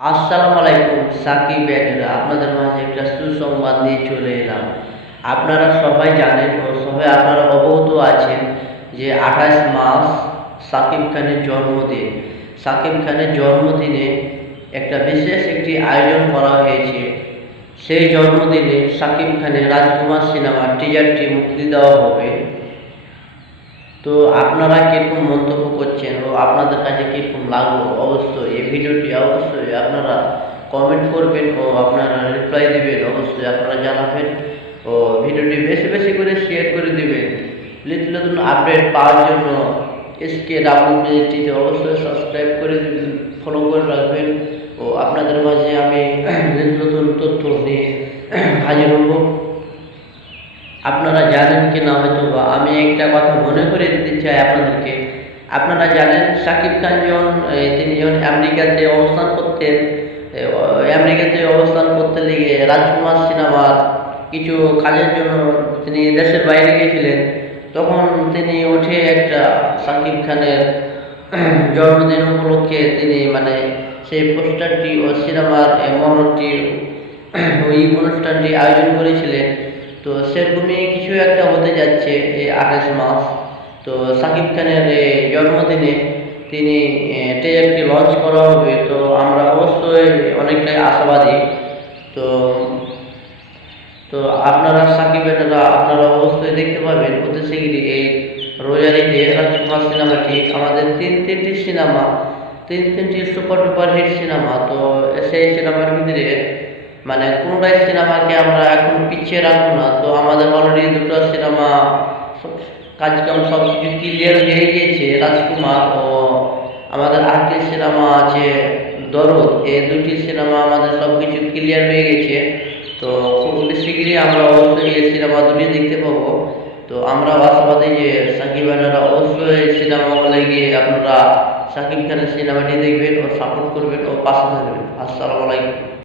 আসসালামু আলাইকুম, সাকিব ব্যাটেরা আপনাদের মাঝে একটা সুসংবাদ নিয়ে চলে এলাম। আপনারা সবাই জানেন ও সবাই আপনারা অবগত আছেন যে আঠাশ মাস সাকিব খানের জন্মদিন। সাকিব খানের জন্মদিনে একটা বিশেষ একটি আয়োজন করা হয়েছে। সেই জন্মদিনে সাকিব খানের রাজকুমার সিনেমার টিজারটি মুক্তি দেওয়া হবে। তো আপনারা কীরকম মন্তব্য আপনাদের কাছে কীরকম লাগল? অবশ্যই, এই ভিডিওটি অবশ্যই আপনারা কমেন্ট করবেন ও আপনারা রিপ্লাই দিবেন। অবশ্যই আপনারা জানাবেন ও ভিডিওটি বেশি বেশি করে শেয়ার করে দিবেন। নিত্য নতুন আপডেট পাওয়ার জন্য এসকে ডাবল পেজটিতে অবশ্যই সাবস্ক্রাইব করে দিবেন ফলো করে রাখবেন। ও আপনাদের মাঝে আমি নিত্য নতুন তথ্য নিয়ে হাজির হব। আপনারা জানেন কি না হয়তো বা আমি একটা কথা মনে করে দিতে চাই আপনাদেরকে। আপনারা জানেন শাকিব খান যখন তিনি যখন আমেরিকাতে অবস্থান করতেন আমেরিকাতে অবস্থান করতে লেগে রাজকুমার সিনেমার কিছু কাজের জন্য তিনি দেশের বাইরে গিয়েছিলেন তখন তিনি উঠে একটা শাকিব খানের জন্মদিন উপলক্ষে তিনি মানে সেই পোস্টারটি ও সিনেমার এ, মহরতটি ওই অনুষ্ঠানটি আয়োজন করেছিলেন। তো সেরকমই কিছু একটা হতে যাচ্ছে এই আঠাশ মাস। তো সাকিব খানের জন্মদিনে তিনি ট্রেজারটি লঞ্চ করা হবে। তো আমরা অবশ্যই অনেকটাই আশাবাদী। তো তো আপনারা সাকিবেরা আপনারা অবশ্যই দেখতে পাবেন অতি শীঘ্রই এই রোজারিতে রাজকুমার সিনেমাটি আমাদের তিন তিনটি সিনেমা, তিন তিনটি সুপার ডুপার হিট সিনেমা। তো সেই সিনেমার ভিতরে মানে কোনোটাই সিনেমাকে আমরা এখন পিছিয়ে রাখব না। তো আমাদের অলরেডি দুটো সিনেমা কাজকাম সব কিছু ক্লিয়ার হয়ে গিয়েছে, রাজকুমার ও আমাদের আরেকটি সিনেমা আছে, দরদ এই দুটি সিনেমা আমাদের সব কিছু ক্লিয়ার হয়ে গেছে। তো খুব শীঘ্রই আমরা অবশ্যই এই সিনেমা দুটি দেখতে পাবো। তো আমরা আশাবাদী যে সাকিব খানেরা অবশ্যই এই সিনেমা হলে গিয়ে আপনারা সাকিব খানের সিনেমাটি দেখবেন ও সাপোর্ট করবেন ও পাশে থাকবেন। আসসালামু আলাইকুম।